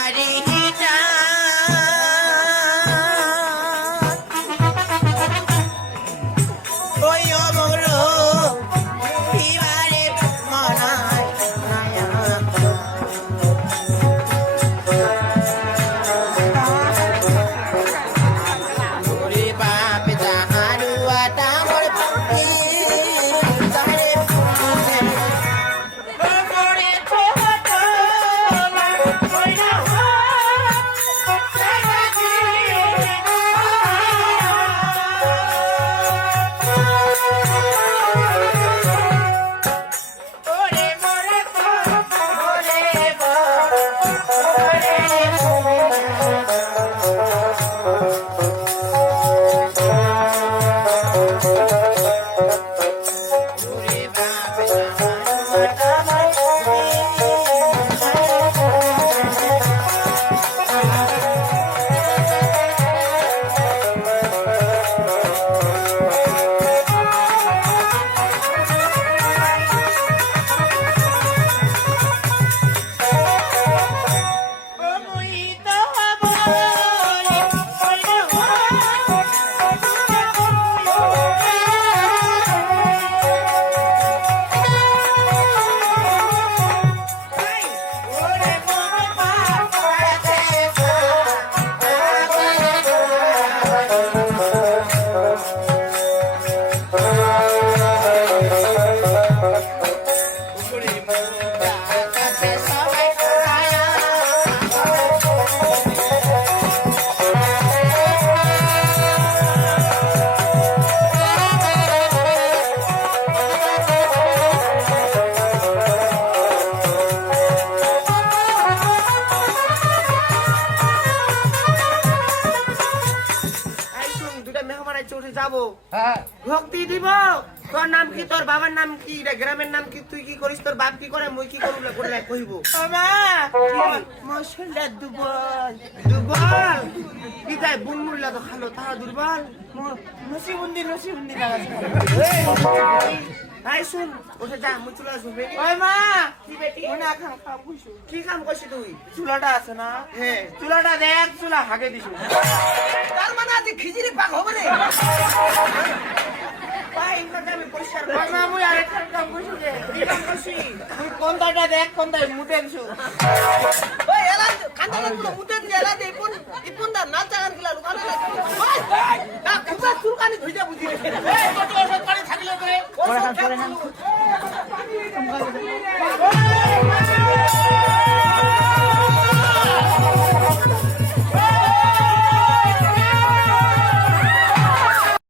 Friday. উঠে যাব। হ্যাঁ। ভক্তি দিব? তোর নাম কি? তোর বাবার নাম কি? এটা গ্রামের নাম কি? তুই কি করিস? তোর বাপ কি করে? মুই কি করব? করে কইব বাবা মশলা দুবল। দুবল? কি তাই বুনমুল্লা তো খালো তাহা দুর্বল। নসিবন্দি নসিবন্দি লাগাছে এই শুন উঠে যা মুই চলে আসব ওই মা! কি বেটি? মনে আখান কাম কইছো। কি কাম করছিস তুই? চুলাটা আছে না? হ্যাঁ। চুলাটা দেখ চুলা হাগে দিছো। তার মানে আজ খিচুড়ি পাক হবে রে। ভাই আমি পরিষ্কার ওই মা মুই আরেকটা কাম কইছো যে কি কাম করছিস তুই কোনটা দেখ কোনটা মুটে দিছো। ওই এলা কান্দা মুতে দিয়ে এলা দে ইপুন ইপুন দা নাচ চাগান গিলা লুকানো রে ওষুধ করে না